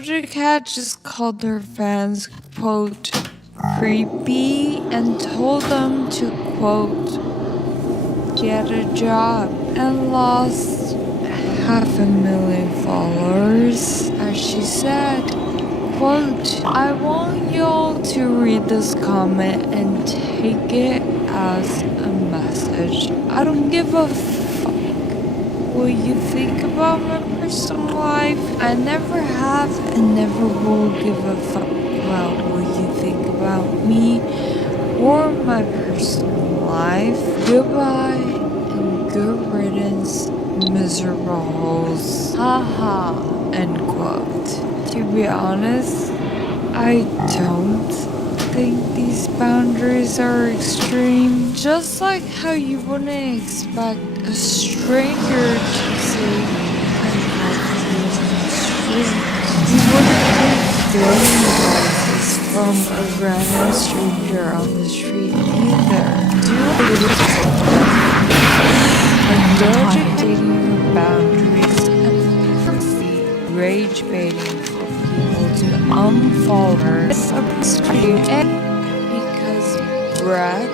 Doja Cat just called her fans, quote, creepy, and told them to, quote, get a job, and lost 500,000 followers. As she said, quote, I want y'all to read this comment and take it as a message. I don't give a fuck what you think about my personal life. I never have and never will give a fuck about what you think about me or my personal life. Goodbye and good riddance, miserable holes. Haha. End quote. To be honest, I don't think these boundaries are extreme. Just like how you wouldn't expect a stranger to say I love you in the street. You wouldn't take billion roses from a random stranger on the street either. When Doja dating her boundaries and rage baiting for people to unfollow her because breath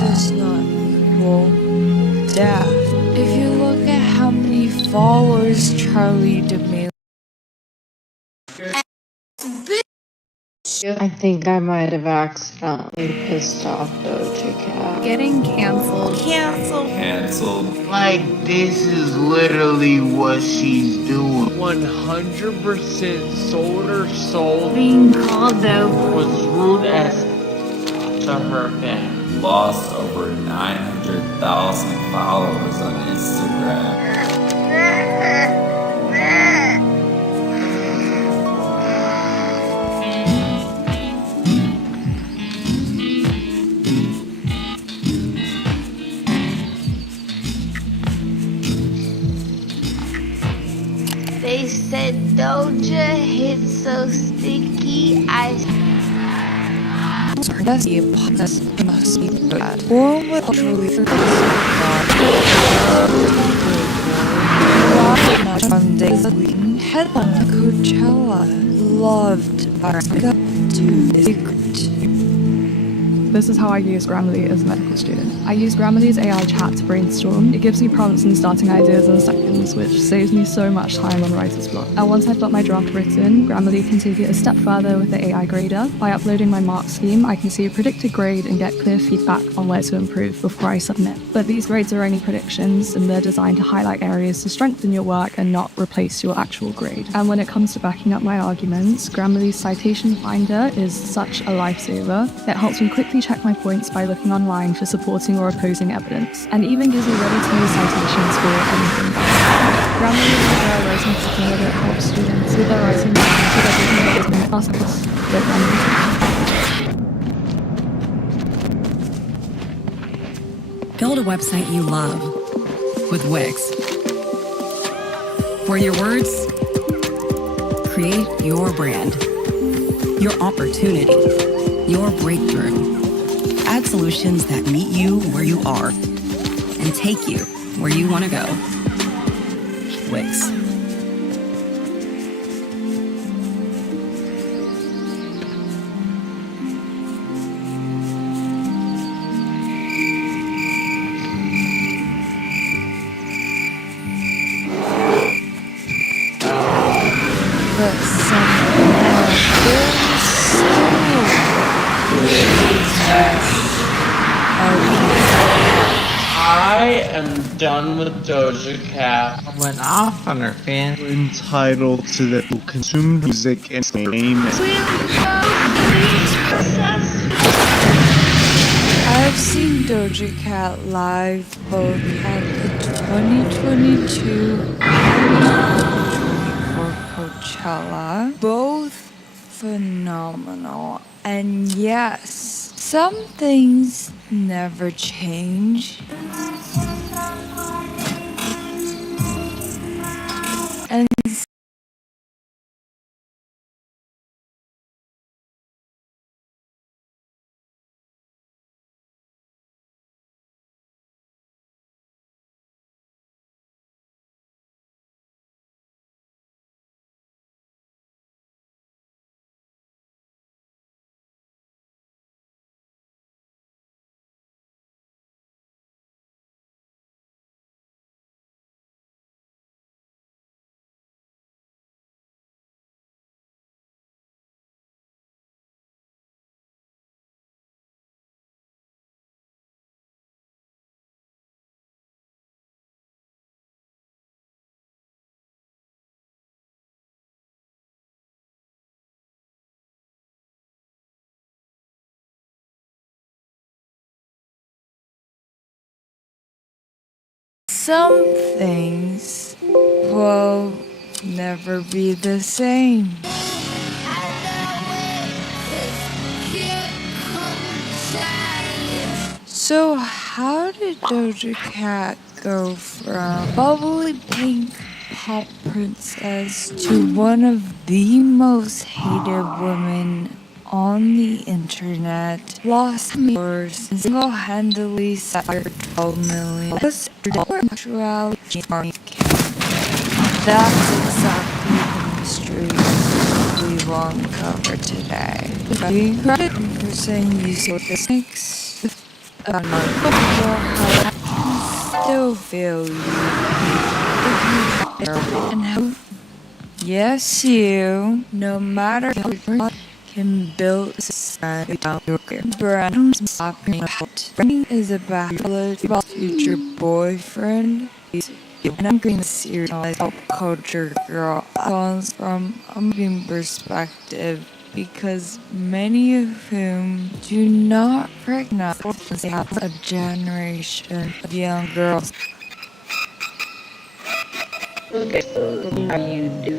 does not equal death. If you look at how many followers Charlie D'Amelio, I think I might have accidentally pissed off Doja Cat. Getting canceled. Like, this is literally what she's doing. 100% sold her soul. Being called out. Was rude as to her fan. Lost over 900,000 followers on Instagram. They said Doja hits so sticky, that's the eponymous must be bad. Or with literally on days of week, headline Coachella, loved by to This is how I use Grammarly as a medical student. I use Grammarly's AI chat to brainstorm. It gives me prompts and starting ideas in seconds, which saves me so much time on writer's block. And once I've got my draft written, Grammarly can take it a step further with the AI grader. By uploading my mark scheme, I can see a predicted grade and get clear feedback on where to improve before I submit. But these grades are only predictions, and they're designed to highlight areas to strengthen your work and not replace your actual grade. And when it comes to backing up my arguments, Grammarly's citation finder is such a lifesaver. It helps me quickly check my points by looking online for supporting or opposing evidence, and even gives me ready-to-use citations for anything. Grammarly is a writing software that helps students with their writing so that they can get as possible with Grammarly. Build a website you love with Wix, where your words create your brand, your opportunity, your breakthrough. Add solutions that meet you where you are and take you where you want to go. Wix. but somehow very slow. I am done with Doja Cat. I went off on her fan. Entitled to the consume music and name. I've seen Doja Cat live both at the 2022 and 2024 Coachella. Both phenomenal. And yes, some things never change. And some things will never be the same. So how did Doja Cat go from bubbly pink pop princess to one of the most hated women on the internet, lost viewers, and single-handedly suffered 12 million? Actuality, that's exactly the mystery we will uncover today. The correct person using this mix about how I still feel you and how yes you, no matter how you can build a brand is about future boyfriend. And I'm going to serious pop culture girl icons from a moving perspective, because many of whom do not recognize they have a generation of young girls. Okay, so how you do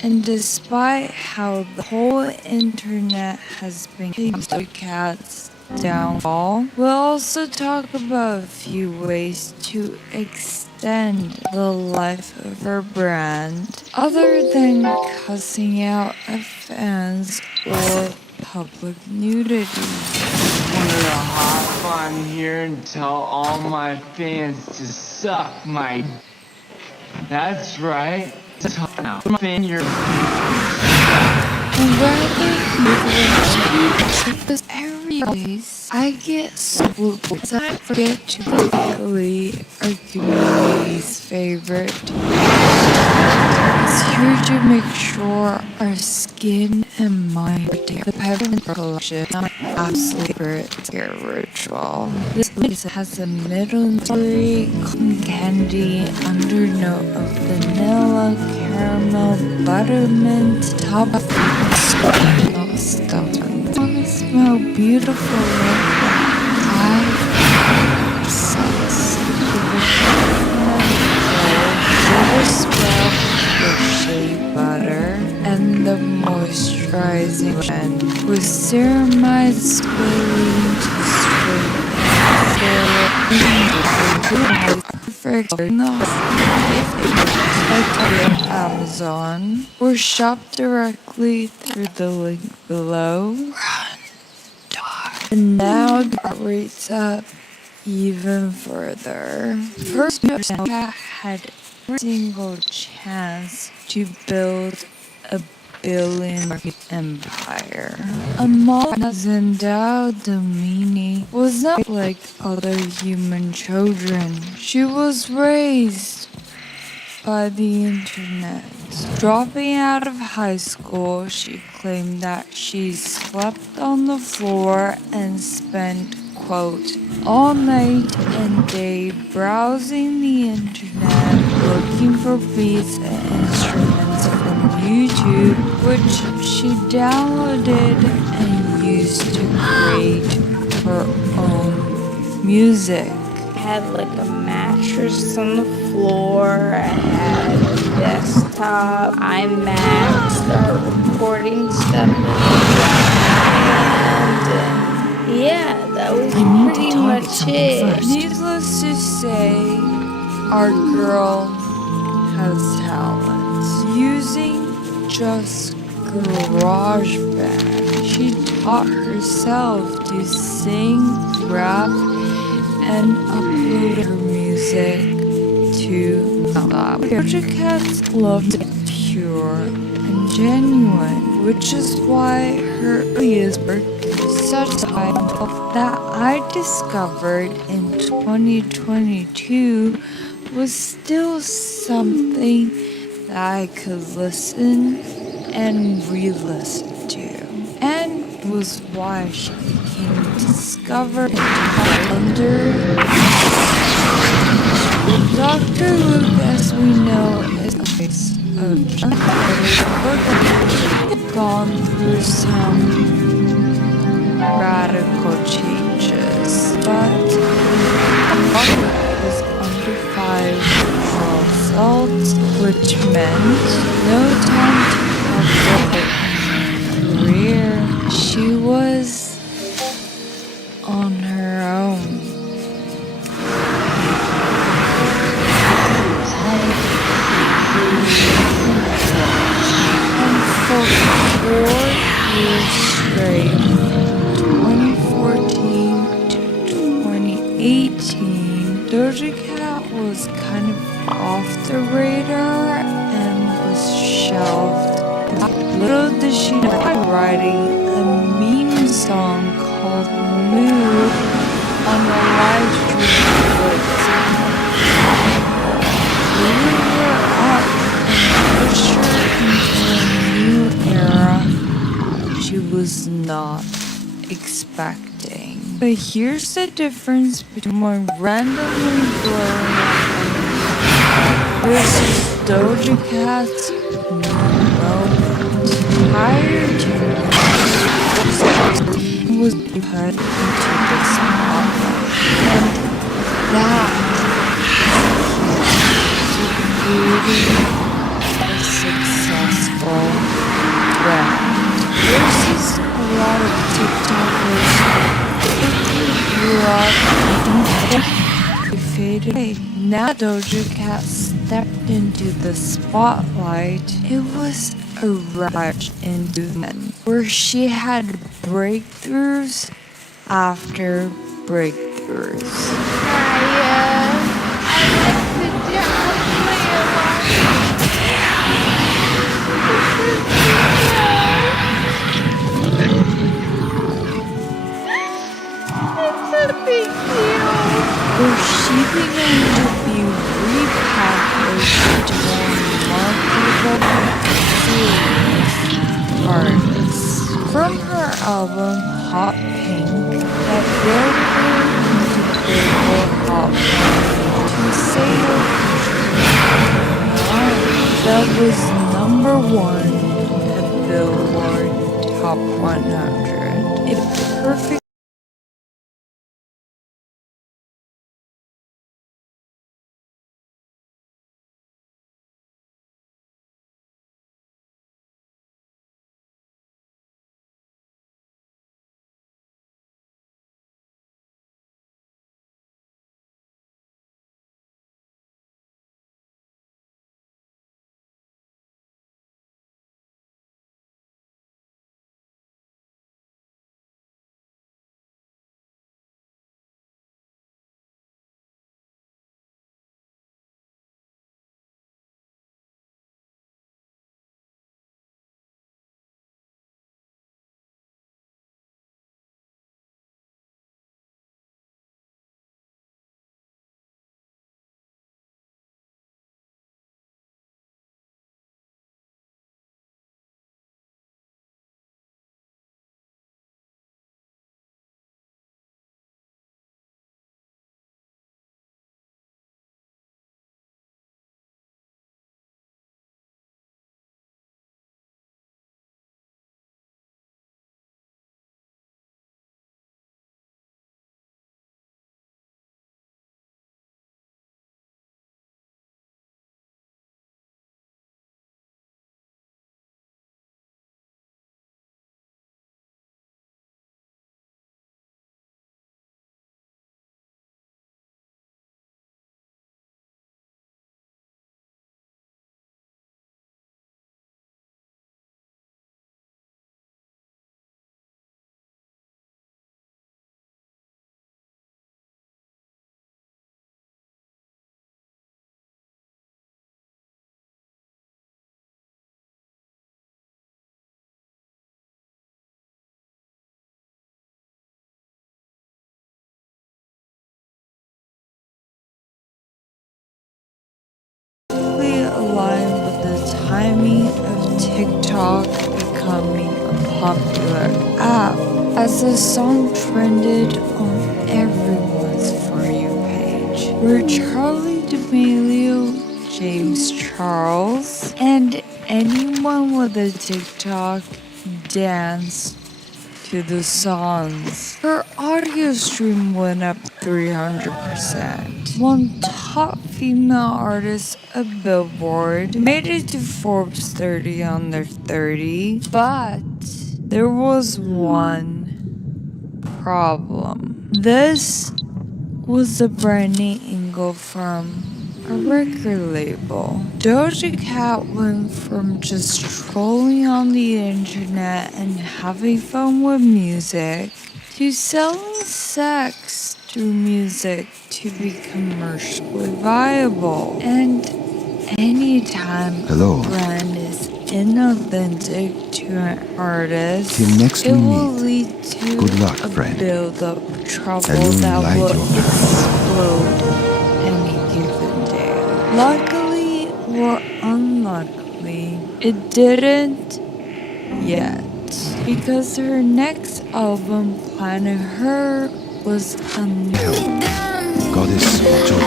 And despite how the whole internet has been Doja Cat's downfall, we'll also talk about a few ways to extend the life of her brand, other than cussing out at fans or public nudity. Wanted to hop on here and tell all my fans to suck my. That's right. Now, fan your. Because every days I get swooped, I forget to quickly our community's favorite. It's here to make sure our skin and mind are the peppermint collection, my absolute favorite ritual. This Lisa has a middle berry, cotton candy, undernote of vanilla, caramel, buttermint, top of stuff. They smell beautiful like I'm obsessed with the sugar scrub with shea butter and the moisturizing blend with ceramide squalene to perfect Amazon or shop directly through the link below. And now the rates up even further. First, I had every single chance to build a billion empire. Amara Zendao Domini was not like other human children. She was raised by the internet. Dropping out of high school, she claimed that she slept on the floor and spent, quote, all night and day browsing the internet, looking for beats and instruments from YouTube, which she downloaded and used to create her own music. I had like a mattress on the floor, I had a desktop, iMac, start recording stuff and yeah, that was pretty much it. Needless to say, our girl has talent. Using just GarageBand, she taught herself to sing, rap, and upload her music to Doja Cat's love is pure and genuine, which is why her earliest work is such a high that I discovered in 2022 was still something that I could listen and re-listen to, and was why she became discovered under Dr. Luke, as we know, is gone through some radical changes, but was under 5 cells, which meant no time to have a career. She was on her own. And for 4 years straight, 2014 to 2018, Doja Cat was kind of off the radar and was shelved. Little did she know, writing a meme song called Mood on the live stream with blew her up and pushed her into a new era she was not expecting. But here's the difference between randomly blowing up versus Doja Cat's moment. Prior to was put into the spotlight, and that really a successful brand. Versus a lot of TikTokers grew up and faded away. Now Doja Cat stepped into the spotlight. It was a rush into men where she had breakthroughs after breakthroughs. Where she began to be repackaged into more marketable serious artists. From her album Hot Pink, that broke her into Billboard Hot 100, to Sailor that was #1 at Billboard Top 100. It perfect. Aligned with the timing of TikTok becoming a popular app, as the song trended on everyone's For You page, where Charli D'Amelio James Charles, and anyone with a TikTok danced to the songs. Her audio stream went up 300%. One top female artist of Billboard made it to Forbes 30 on their 30, but there was one problem. This was the Brandy Engel from a record label. Doja Cat went from just trolling on the internet and having fun with music to selling sex through music to be commercially viable. And anytime a brand is inauthentic to an artist, Till next it we will meet. lead to Good luck, a friend. build-up trouble I will that light will your fire. explode any given day. Luckily or unluckily, it didn't yet, because her next album, Planet Her, was unveiled. Goddess October.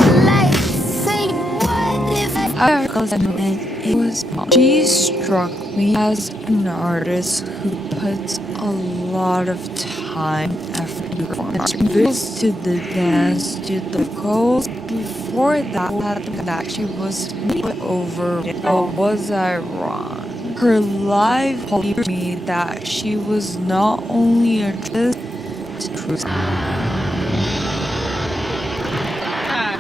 It was. She struck me as an artist who puts a lot of time, effort, and performance to the dance, to the vocals. Before that she was over. Or was I wrong? Her live told me that she was not only a artist,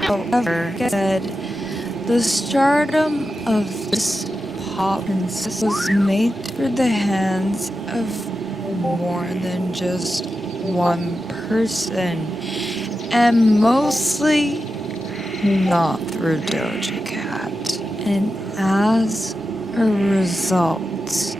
however, said the stardom of this pop princess was made through the hands of more than just one person, and mostly not through Doja Cat. And as a result,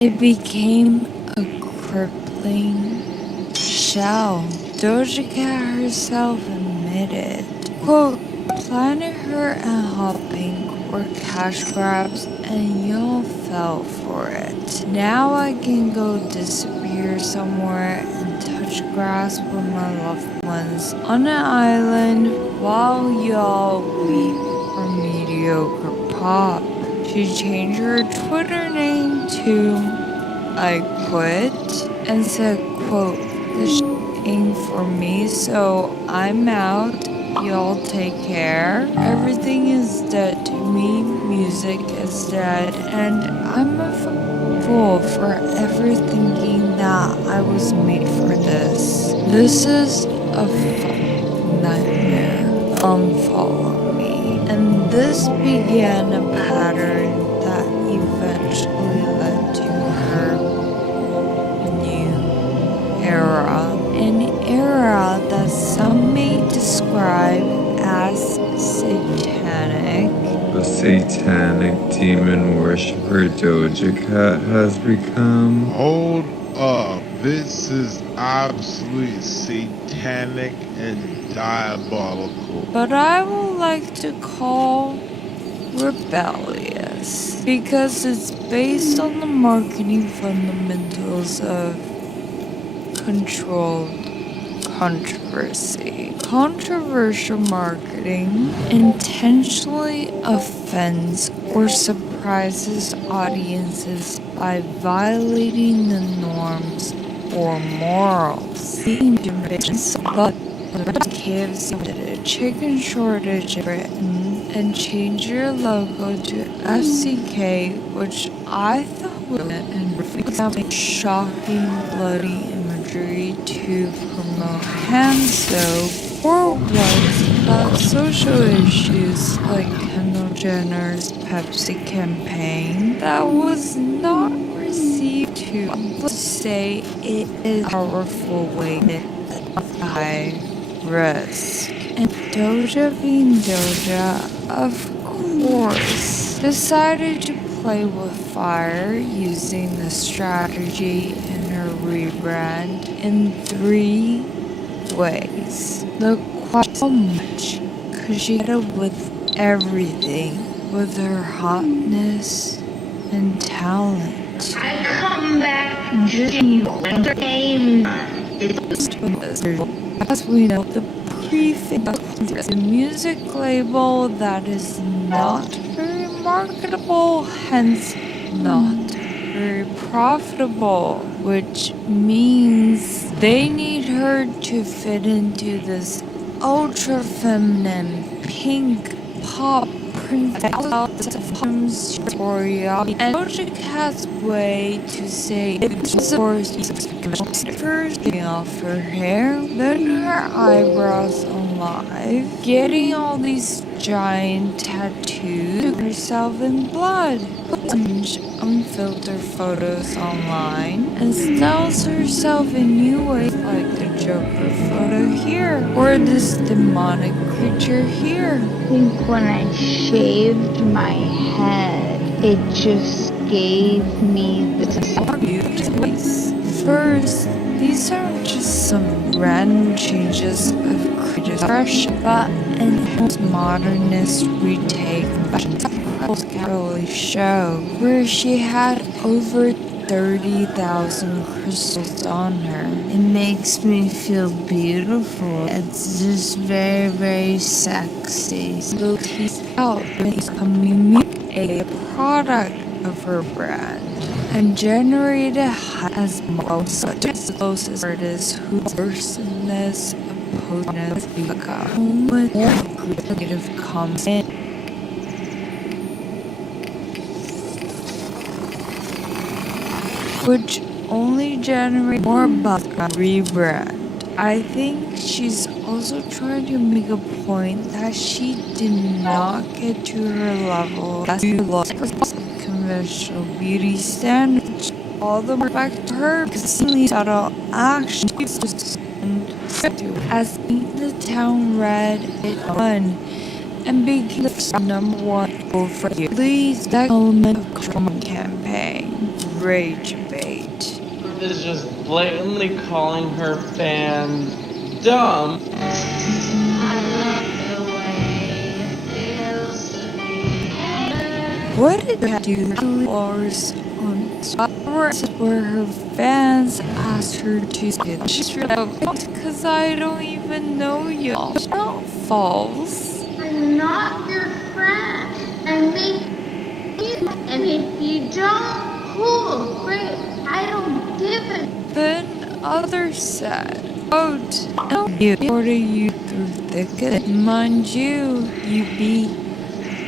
it became a crippling shell. Doja Cat herself admitted, quote, Planet Her and Hot Pink were cash grabs and y'all fell for it. Now I can go disappear somewhere and touch grass with my loved ones on an island while y'all weep for mediocre pop. She changed her Twitter name to I Quit and said, quote, this ain't for me, so I'm out. Y'all take care. Everything is dead to me. Music is dead. And I'm a fool for ever thinking that I was made for this. This is a fucking nightmare. Unfollow me. And this began a pattern that eventually led to her new era. An era that some may describe as satanic. The satanic demon worshiper Doja Cat has become. Hold up. This is absolutely satanic and diabolical. But I would like to call rebellious, because it's based on the marketing fundamentals of controlled controversy. Controversial marketing intentionally offends or surprises audiences by violating the norms or morals. But KFC did a chicken shortage in Britain and changed your logo to FCK, which I thought was and shocking bloody imagery to promote hand soap, or was about social issues like Kendall Jenner's Pepsi campaign that was not received to say it is a powerful way of high risk. And Doja being Doja, of course, decided to play with fire using the strategy in her rebrand in 3 ways. Look how much could she get away with everything with her hotness and talent. I come back just you game. As we know, the prefix is a music label that is not very marketable, hence not very profitable, which means they need her to fit into this ultra feminine pink pop princess Victoria, and Doja Cat's way to say it's first getting off her hair, then her eyebrows on live, getting all these giant tattoos, herself in blood, unfiltered photos online, and styles herself in new ways like the Joker photo here, or this demonic creature here. I think when I shaved my head, it just gave me this. First, these aren't just some random changes of creative expression, but an modernist retake of Carol's show, where she had over 30,000 crystals on her. It makes me feel beautiful. It's just very, very sexy. So he's out becoming a product of her brand and generated as most closest artists who worse in this opponent become with creative comments. Which only generate more buzz around rebrand. I think she's also trying to make a point that she did not get to her level as conventional beauty standards. All the way back to her because subtle actions as the town red it won and became the #1 over Lee's element of campaign. Rage bait. Is just blatantly calling her fans dumb. What did that do to Lars on Star where her fans asked her to get because I don't even know y'all. It's not false. I'm not your friend. I make you, and if you don't, cool, great. I don't give a. Then others said, quote, you order you through thick and mind you, you be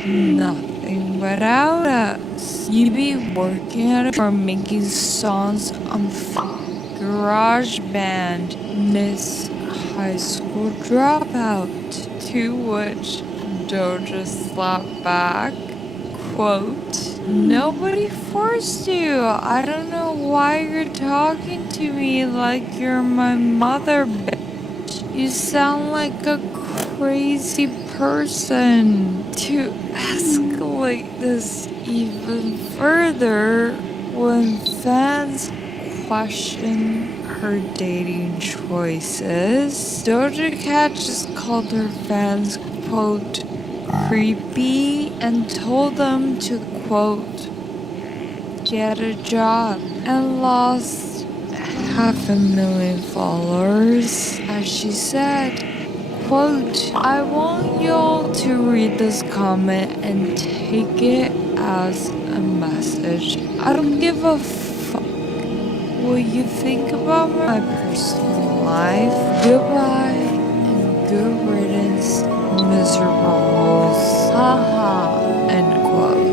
nothing without us. You be working at it or making songs on GarageBand, Miss High School Dropout. To which Doja slapped back, quote, nobody forced you. I don't know why you're talking to me like you're my mother, bitch. You sound like a crazy person. To escalate this even further, when fans question her dating choices, Doja Cat just called her fans, quote, creepy and told them to, quote, get a job, and lost 500,000 followers. As she said, quote, I want y'all to read this comment and take it as a message. I don't give a fuck what you think about my personal life. Goodbye and good riddance, miserables. Haha. End quote.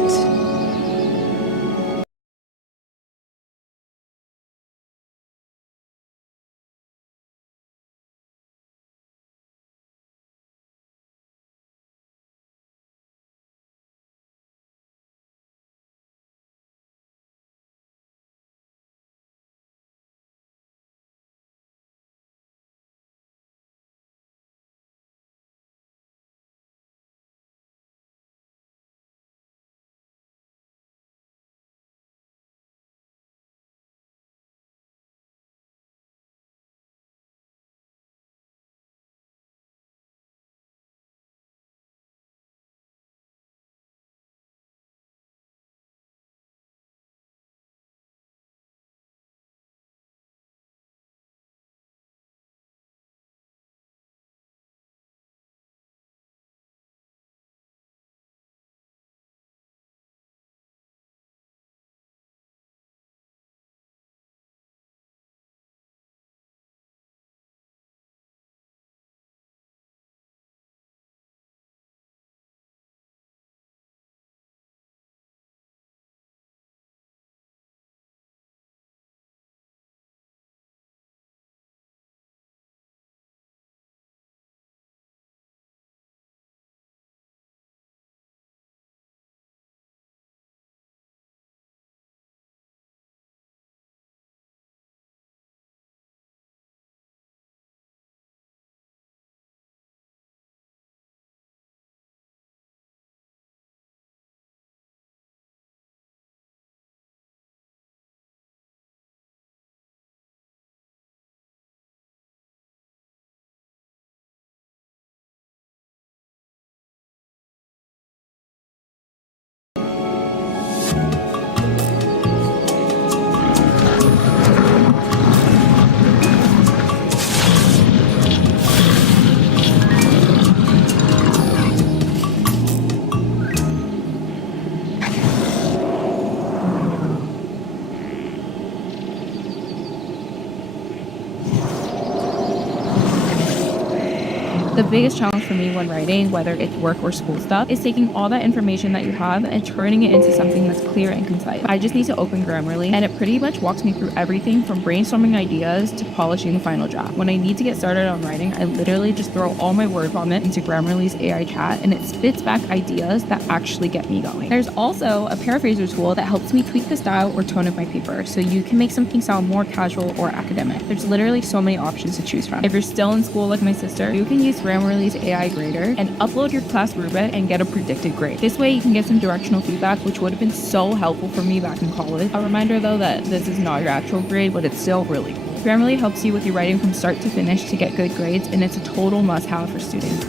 The biggest challenge for me when writing, whether it's work or school stuff, is taking all that information that you have and turning it into something that's clear and concise. I just need to open Grammarly, and it pretty much walks me through everything from brainstorming ideas to polishing the final draft. When I need to get started on writing, I literally just throw all my word vomit into Grammarly's AI chat, and it spits back ideas that actually get me going. There's also a paraphraser tool that helps me tweak the style or tone of my paper, so you can make something sound more casual or academic. There's literally so many options to choose from. If you're still in school like my sister, you can use Grammarly's AI grader and upload your class rubric and get a predicted grade. This way you can get some directional feedback, which would have been so helpful for me back in college. A reminder though that this is not your actual grade, but it's still really cool. Grammarly helps you with your writing from start to finish to get good grades, and it's a total must-have for students.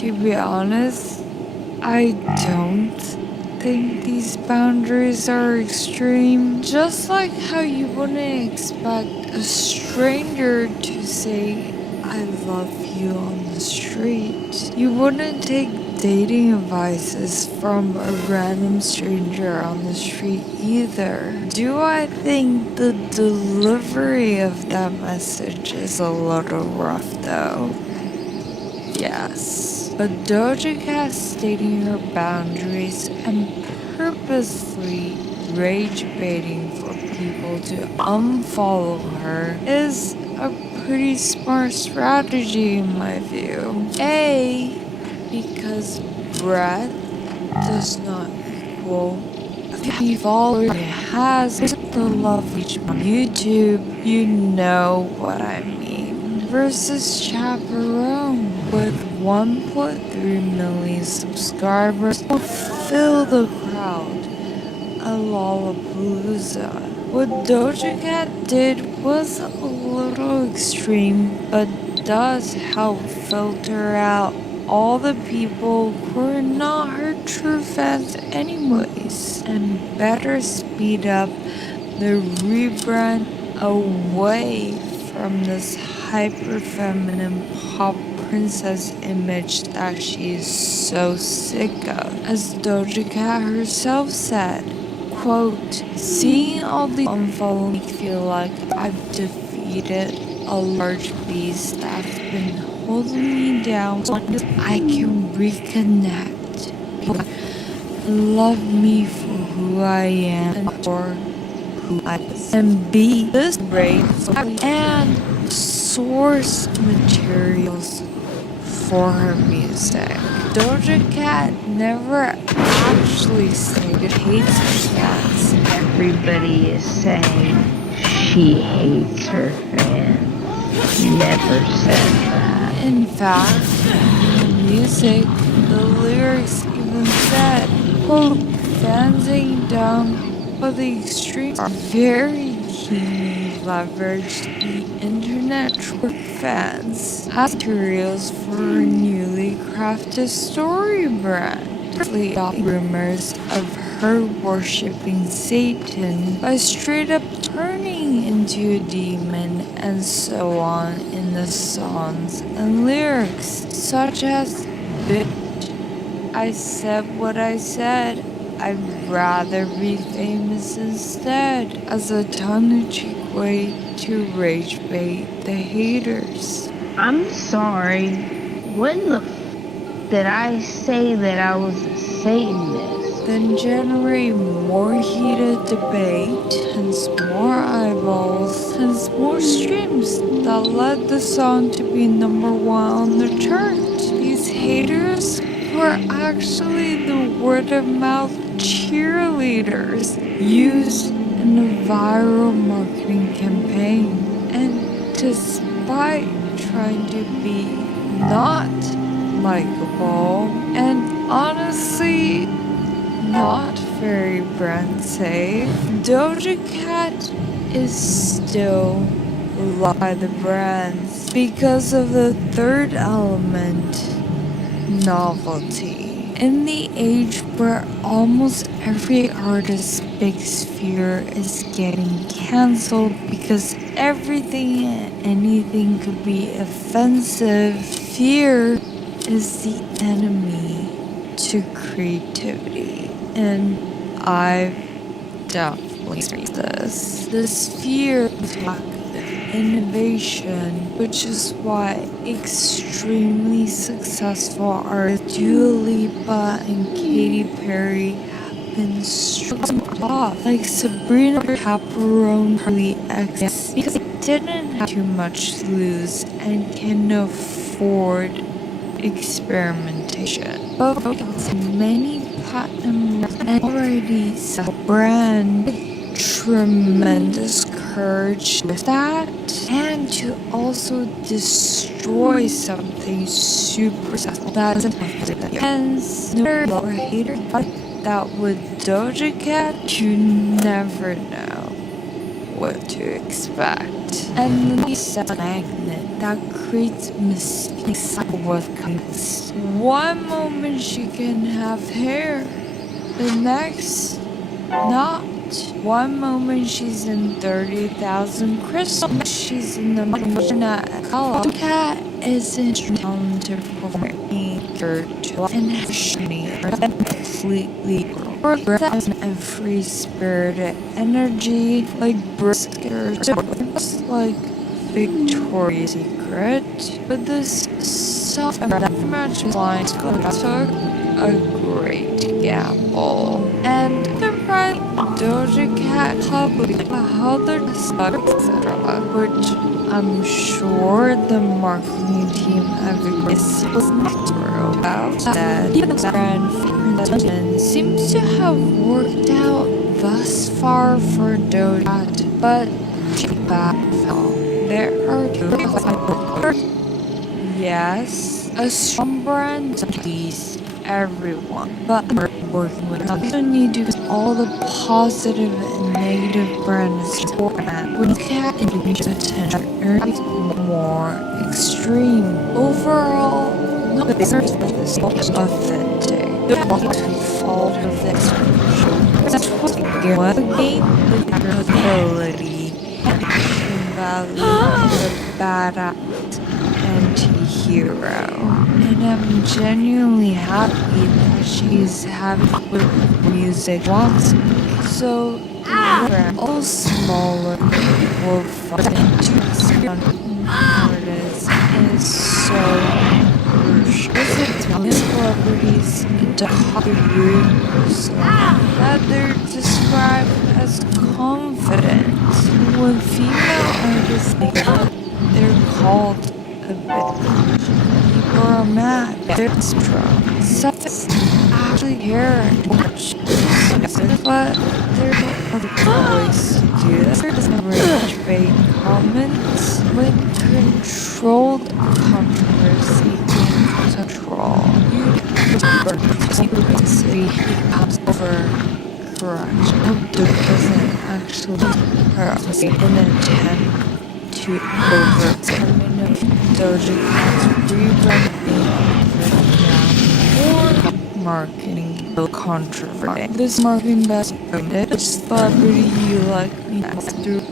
To be honest, I don't think these boundaries are extreme. Just like how you wouldn't expect a stranger to say, I love you on the street. You wouldn't take dating advices from a random stranger on the street either. Do I think the delivery of that message is a little rough though? Yes. But Doja Cat stating her boundaries and purposely rage baiting for people to unfollow her is a pretty smart strategy in my view. A, because breadth does not equal the follower has the love reach on YouTube, you know what I mean. Versus Chaperone with 1.3 million subscribers will fill the crowd a Lollapalooza. What Doja Cat did was a little extreme, but does help filter out all the people who are not her true fans anyways, and better speed up the rebrand away from this hyper feminine pop princess image that she is so sick of. As Doja Cat herself said, quote, seeing all the unfollow me feel like I've defeated a large beast that's been holding me down so I can reconnect. Love me for who I am and for who I am. And be this great and source materials for her music. Doja Cat never actually stated hates her fans. Everybody is saying she hates her fans. Never said that. In fact, in the music, the lyrics even said, quote, fans ain't dumb, but the extremes are very keenly leveraged the internet for fans as materials for a newly crafted story brand. Rumors of her worshipping Satan by straight up turning into a demon and so on in the songs and lyrics, such as bitch, I said what I said, I'd rather be famous instead, as a tongue-in-cheek way to rage bait the haters. I'm sorry. When the did I say that I was a Satanist? Then generate more heated debate, hence more eyeballs, hence more streams that led the song to be #1 on the chart. These haters were actually the word-of-mouth cheerleaders used in a viral marketing campaign. And despite trying to be not likable and honestly not very brand safe, Doja Cat is still loved by the brands because of the third element, novelty. In the age where almost every artist's biggest fear is getting cancelled because everything and anything could be offensive, fear is the enemy to creativity, and I've definitely experienced this. This fear of lack of innovation, which is why extremely successful artists Dua Lipa and Katy Perry have been struggling off, like Sabrina Caparone X, because they didn't have too much to lose and can afford experimentation. But many platinum and already sell brand with tremendous courage with that, and to also destroy something super successful that doesn't have to. Hence, no or hater that with Doja Cat, you never know what to expect. And then it's a magnet that creates mistakes with comments. One moment she can have hair, the next not. One moment she's in 30,000 crystals, she's in the Madonna color. Cat isn't talented performer, virtual and shiny, completely represents every spirited energy, like briskers, like Victoria's Secret. But this self-image line took a great gamble, and the brand Doja Cat publicly how their etc., which I'm sure the marketing team at Victoria's was not thrilled about. That even the brand seems to have worked out thus far for Doja Cat, but she fell. There are two. Yes, a strong brand please everyone, but we're working with us. We don't need to use all the positive and negative brands format. We can't introduce attention more extreme. Overall, no business is authentic. The fault of the expression. That's what the game with ability and value the badass anti-hero, and I'm genuinely happy that she's having good music once. So all smaller will find to artists is so crucial. Celebrities into Hollywood that they're described as confident. When female artists they're called a bit. People are mad. They're strong. Some actually care much. But there's no other ways to do this. There's no rich fake comments with controlled controversy and control. City comes over correction. It doesn't actually hurt in an attempt to overturn Doja Cat's rebranding or marketing controversy. This marketing best a celebrity you like me through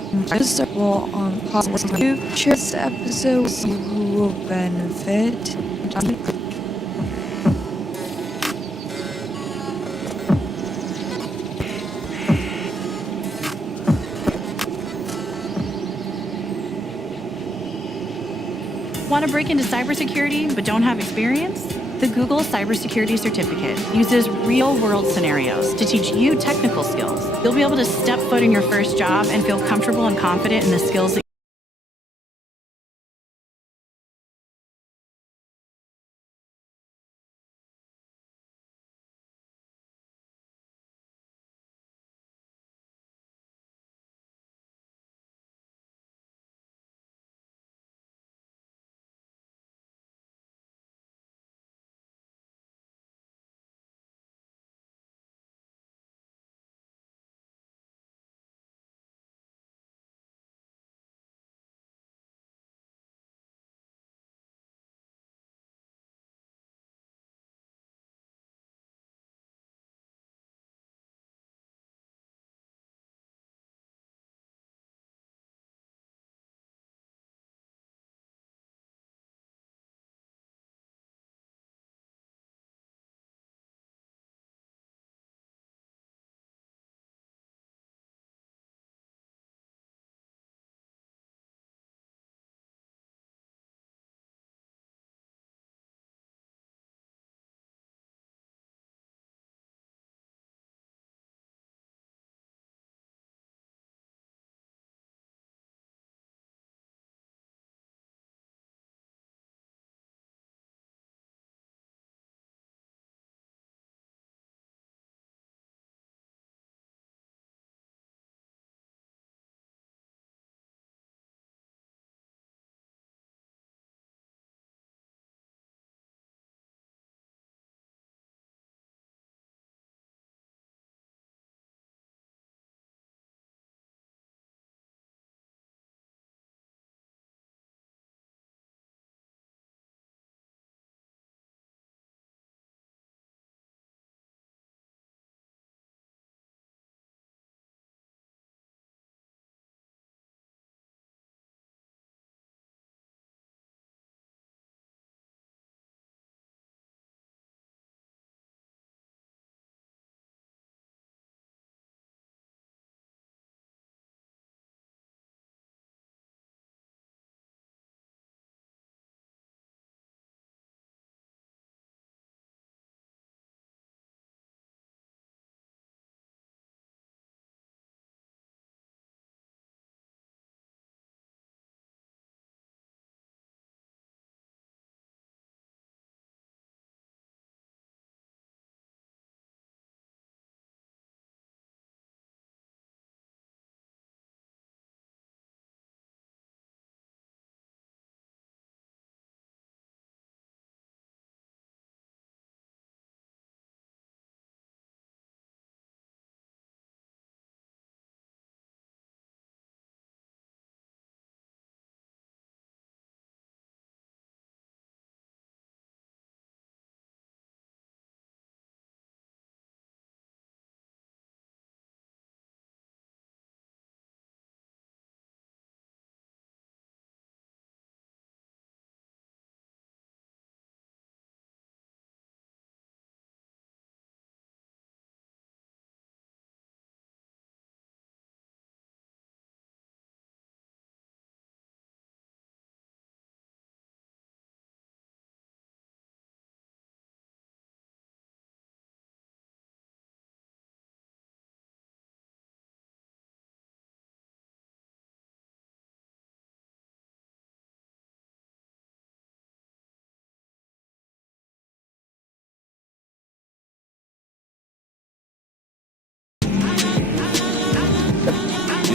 circle on positive. Share this episode who will benefit. Want to break into cybersecurity but don't have experience? The Google Cybersecurity Certificate uses real-world scenarios to teach you technical skills. You'll be able to step foot in your first job and feel comfortable and confident in the skills that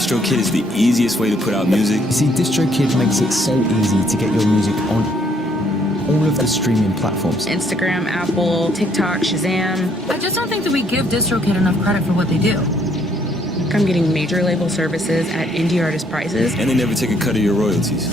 DistroKid is the easiest way to put out music. See, DistroKid makes it so easy to get your music on all of the streaming platforms. Instagram, Apple, TikTok, Shazam. I just don't think that we give DistroKid enough credit for what they do. I'm getting major label services at indie artist prices. And they never take a cut of your royalties.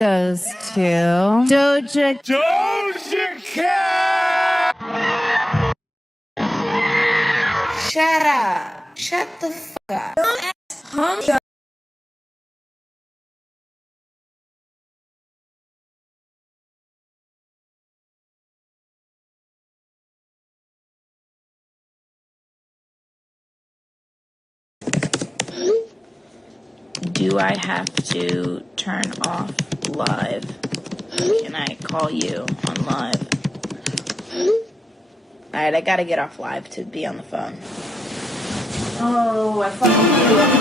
Goes to Doja Cat! Shut up. Shut the fuck up. Do I have to turn off live? Can I call you on live? Alright, I gotta get off live to be on the phone. Oh, I fucking blew it.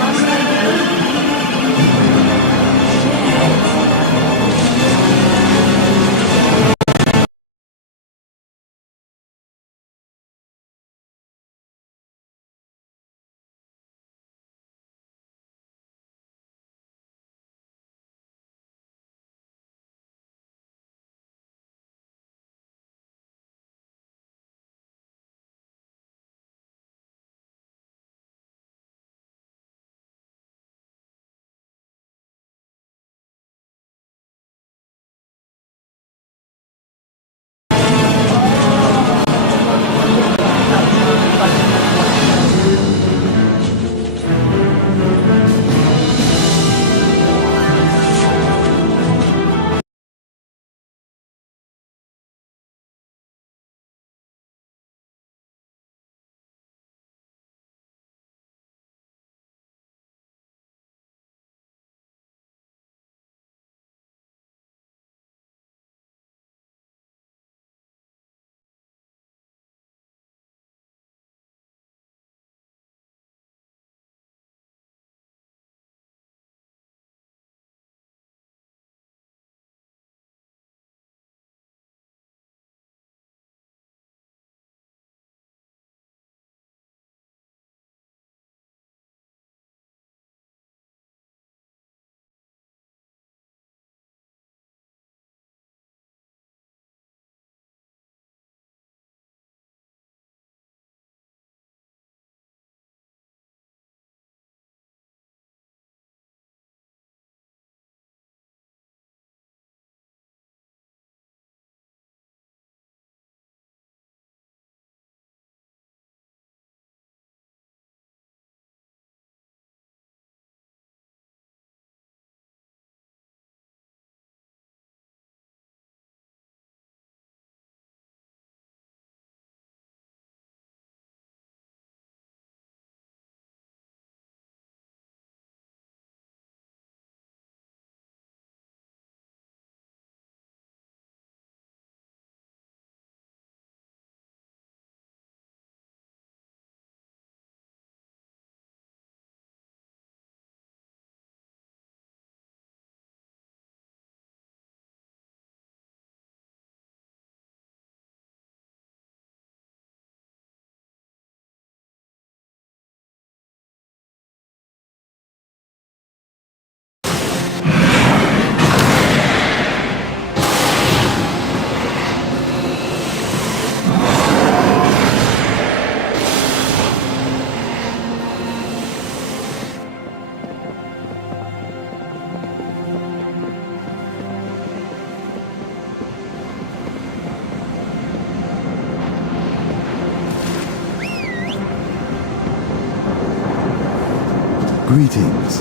Greetings.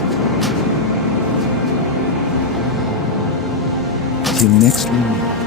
Till next week.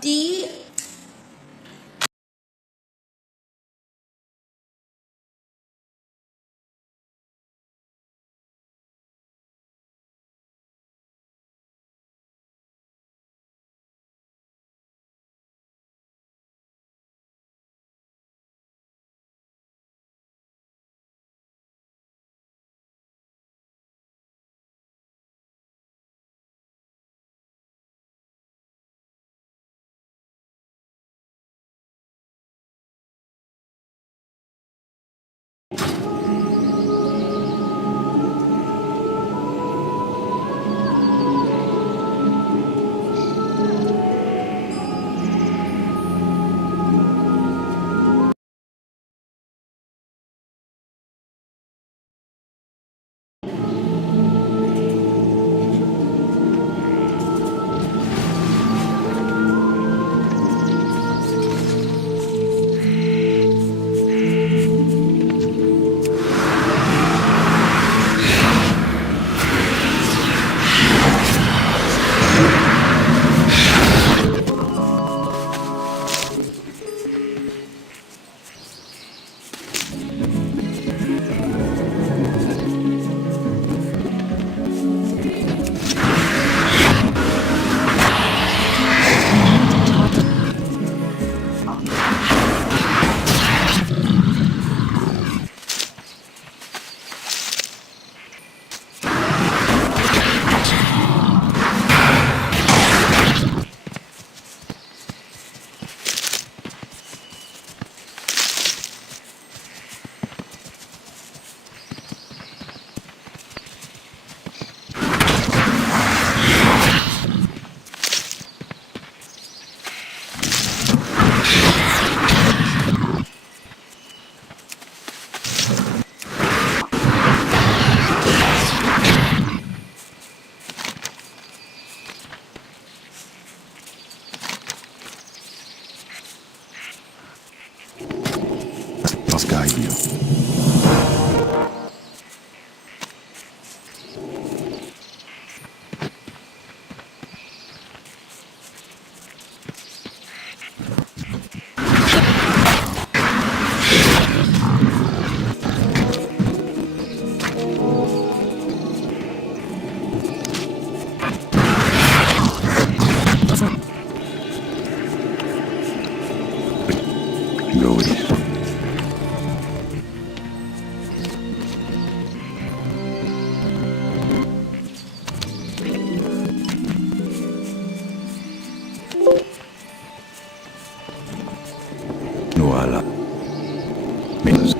D. must guide you. Nuala. Menos.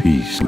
peace.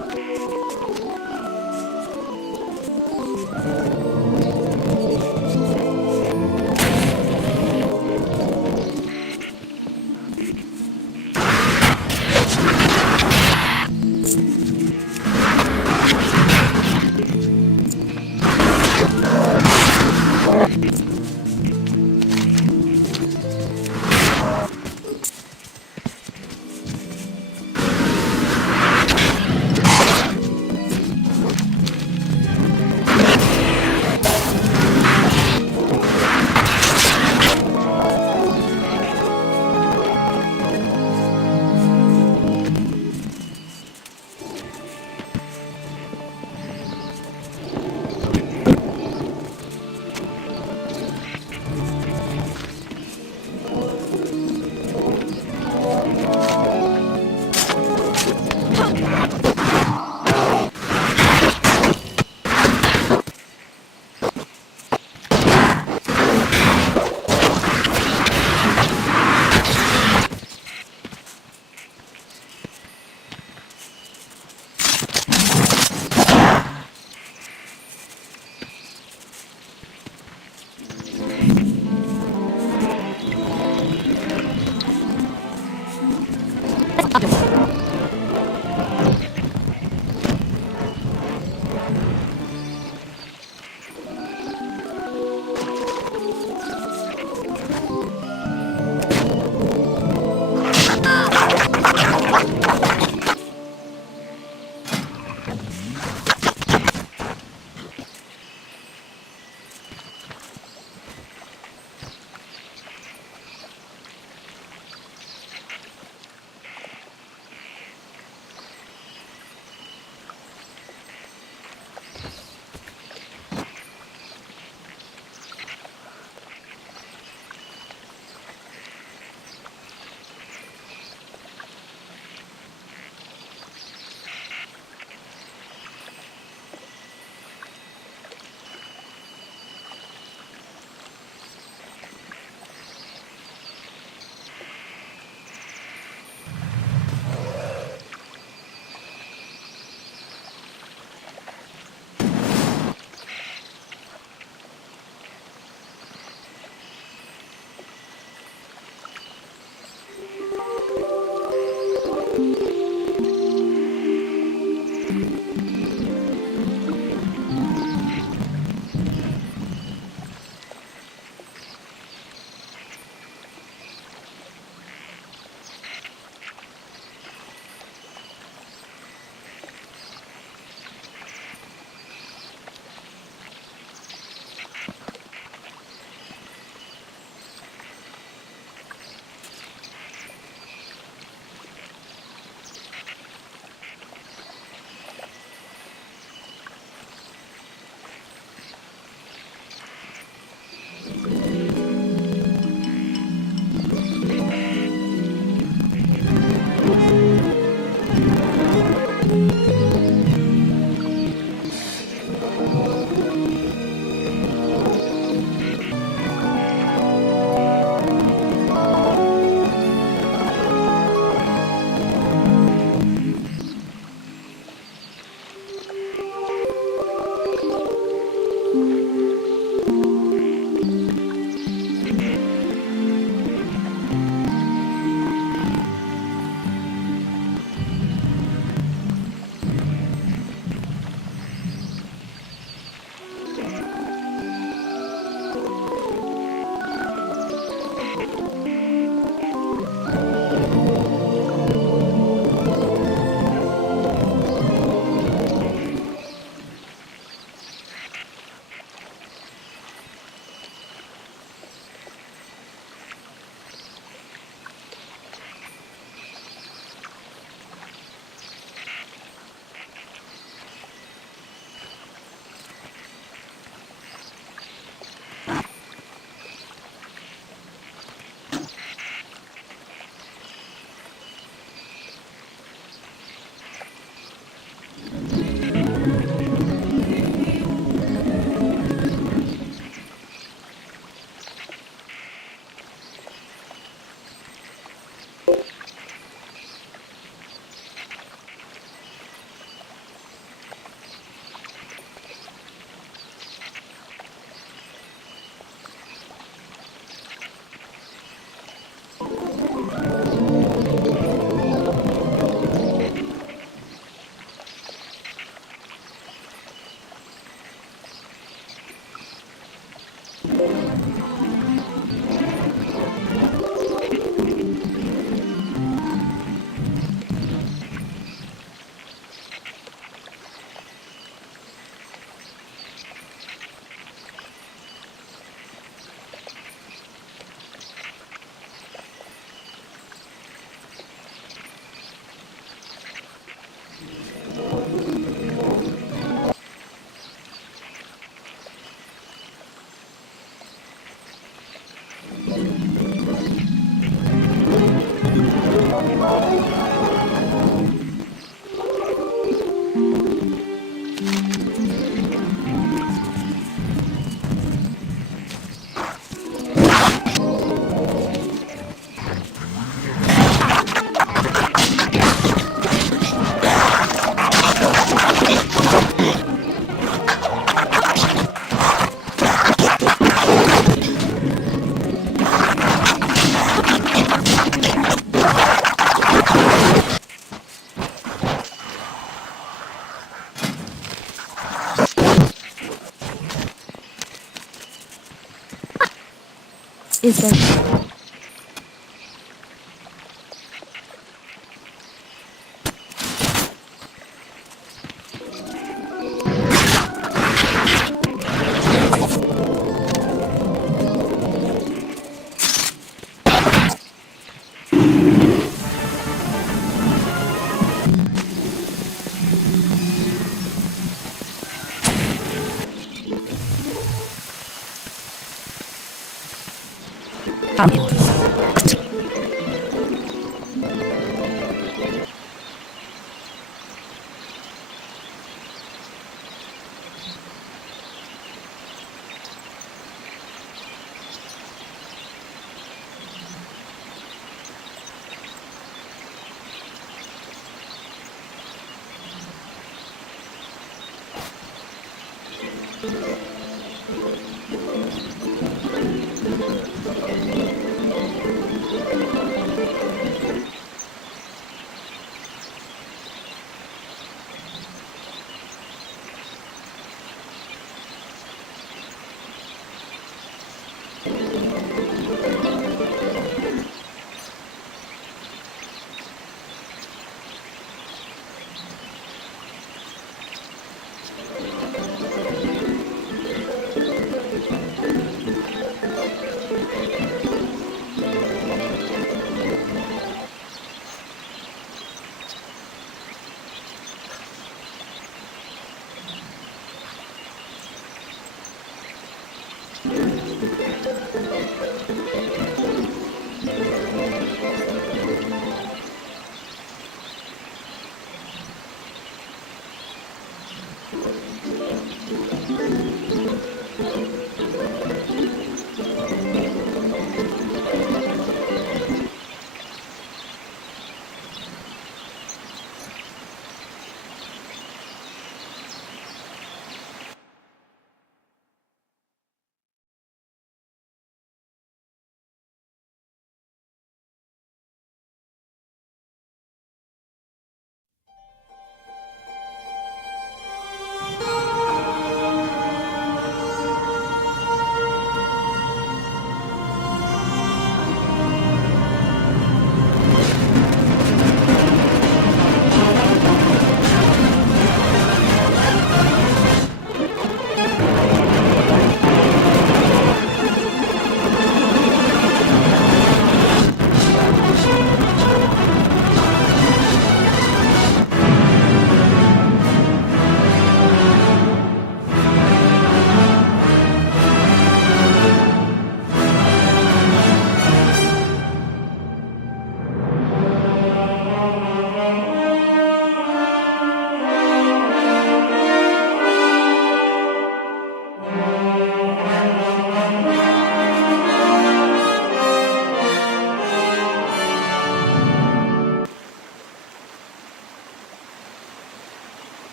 Is there...